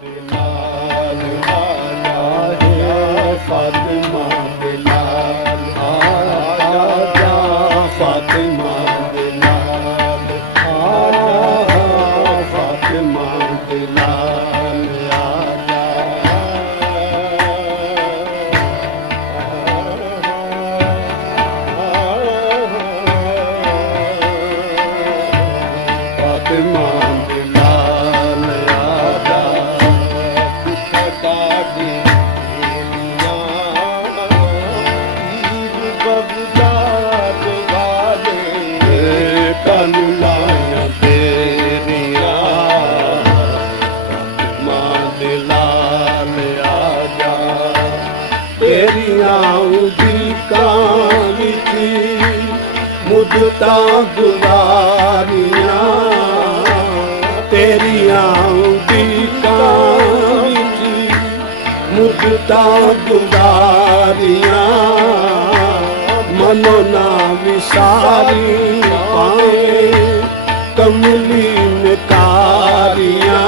दे लाल आजा है फातिमा दे लाल आजा फातिमा दे लाल आजा फातिमा दे लाल आजा फातिमा दे लाल आजा खुदा दी बगदाद वाले कानू लाया तेरिया फातिमा दे लाल आजा तेरिया उदिकां विच मुद्दता गुजारियां तेरिया उदिकां विच मुद्दता गुजारियां मनो ना विसारी पाए कमली नकारियां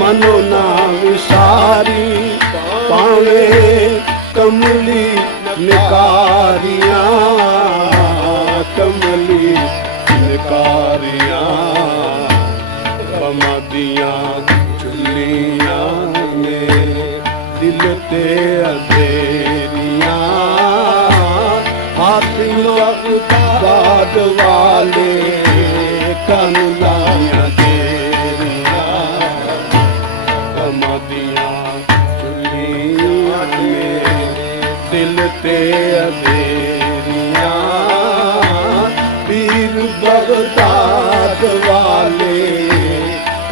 मनो ना विसारी पावे कमली नकारियां कमली नकारियां कमदियां चुलियां में दिल ते अधेरियां फातिमा बाद वाले कानू लाया तेरियां कमदियां चुलियां में दिल ते अधेरियां पीर बगदाद वाले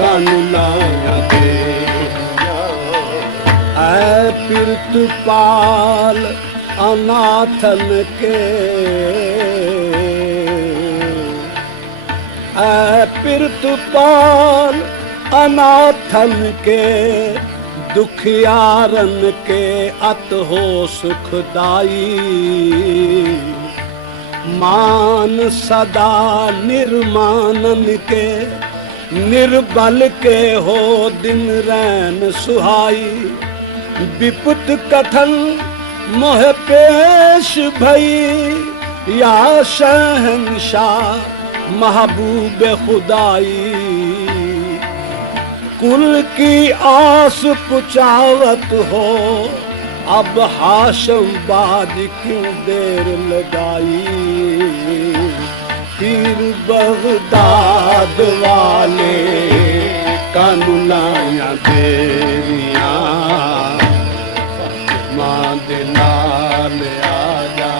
कानू लाया तेरियां ऐ पिरतपाल अनाथन के ऐ पिरतपाल अनाथन के दुखियारन के अत हो सुखदाई मान सदा निर्मानन के निर्बल के हो दिन रैन सुहाई विपत कथन मोह पेश भई या शहंशाह महबूब खुदाई कुल की आस पुचावत हो अब हाशम बाद क्यों देर लगाई पीर बगदाद वाले कानू लाया तेरियां मां दे लाल आजा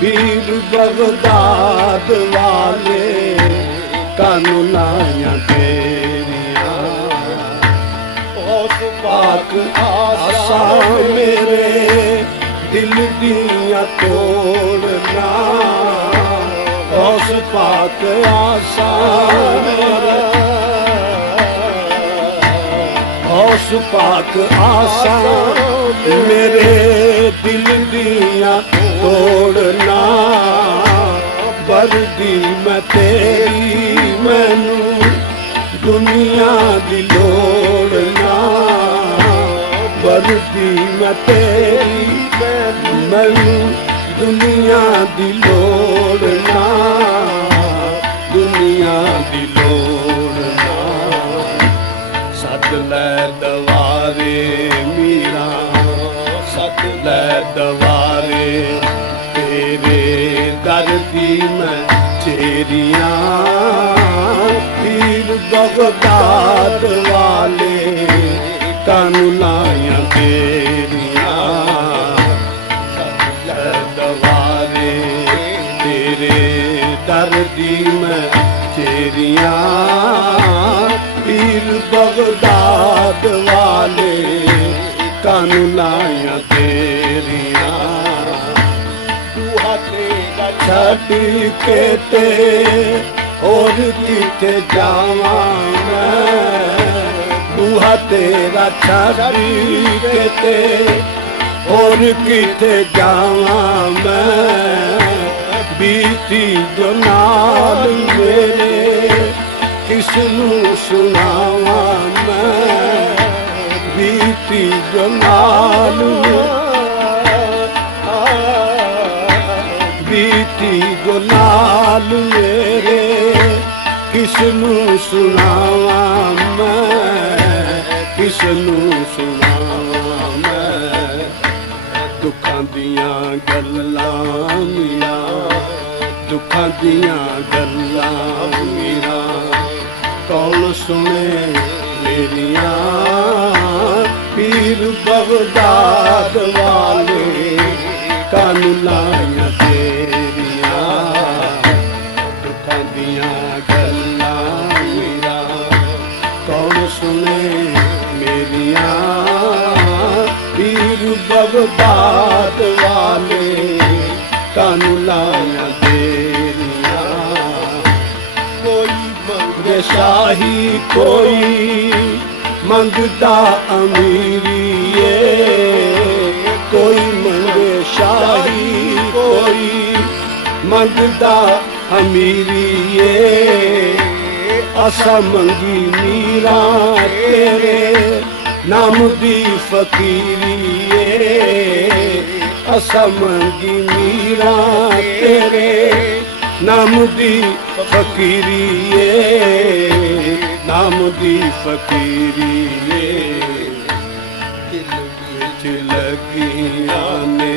पीर बगदाद वाले कानू लाया तेरियां उस पाक आसा मेरे दिल दिया तोड़ना उस पाक आसा मेरे उस पाक आसा मेरे दिल दिया तोड़ना वर्दी मैं तेरी मैनू दुनिया दी लोड़ना वर्दी मैं तेरी मैनू दुनिया दी लोड़ना दुनिया दी लोड़ना सद लै दवारे मीरा सद लै दवारे तेरे दर दी मैं चेरियां पीर बगदाद वाले कानू लाया तेरियां सद लै दवारे तेरे दर दी मैं चेरियां पीर बगदाद वाले कानू लाया तेरियां छड़ के ते और किथे जावा मैं बूहा तेरा छड़ के ते और किथे जावा मैं बीती जो नाल मेरे किसनू सुनावा मैं बीती जो नाल बीती जो नाल मेरे किसनू सुनावा मैं किसनू सुनावा मैं दुखां दियां गल्लां मीरा दुखां दियां गल्लां मीरा कौन सुने मेरिया पीर बगदाद वाले कान लाइया तेरिया दुखां दियां गल्लां मीरा कौन सुने मेरिया पीर बगदाद वाले कान लाइया तेरिया कोई मंगे शाही कोई मंगदा अमीरी कोई मंगे शाही कोई मंगदा अमीरी असा मंगी मीरा तेरे नाम दी फकीरी असा मंगी मीरा तेरे नाम दी फकीरी नाम दी फकीरी दिल विच लगिया ने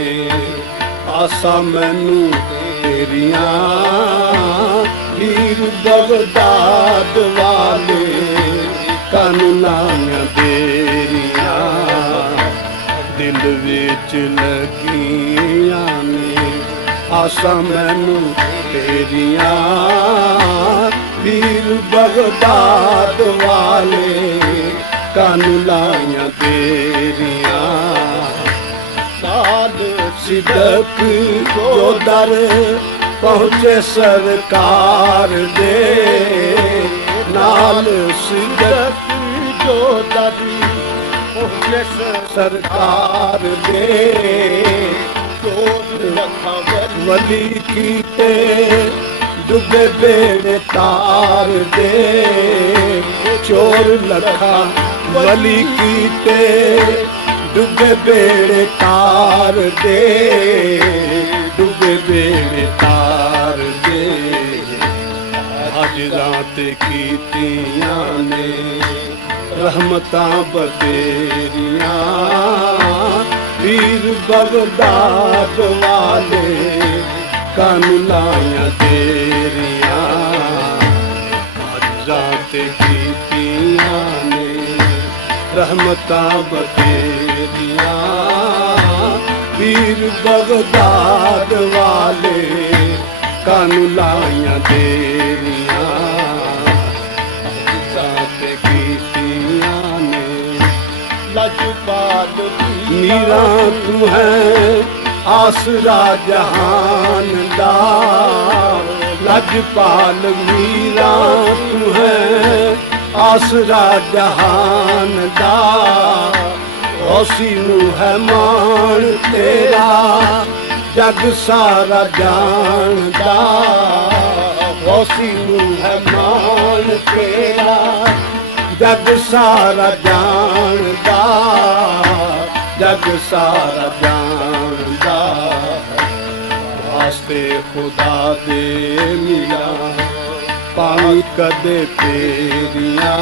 आसा मैनू तेरिया पीर बगदाद वाले कान लाइया तेरिया दिल विच लगिया ने आसा मैनू तेरिया पीर बगदाद वाले कान लाइया तेरिया साध सिदक जो दर पहुँचे सरकार दे नाल सिदक जो दर पहुँचे सरकार दे वली कीते डुबे बेड़े तार दे चोर लखा वली कीते डुबे बेड़े तार दे डुबे बेड़े तार दे अज रात कीतियां ने रहमतां बतेरियां पीर बगदाद वाले कान लाइया तेरिया रात कीतियां ने रहमतां बतेरिया पीर बगदाद वाले कान लाइया तेरिया रात कीतियां ने लजपाल मीरा तू है आसरा जहान दा लजपाल मीरा तू है आसरा जहान दा गौसी नू है मान तेरा जग सारा जानदा गौसी नू है मान तेरा जग सारा जानदा जग सारा जानदा वास्ते खुदा दे मिला पाई कदे तेरिया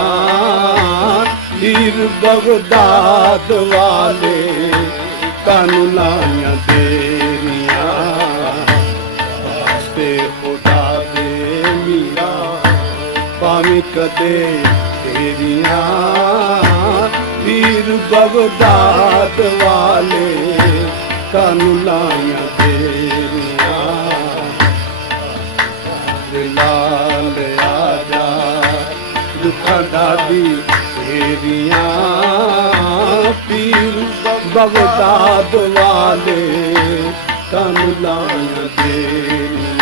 पीर बगदाद वाले कान लाइया तेरिया वास्ते खुदा दे मिला पाई कदे तेरिया पीर बगदाद वाले कान लाइया तेरिया लाल आजा दुखा दादी तेरिया पीर बगदाद वाले कान लाइया तेरिया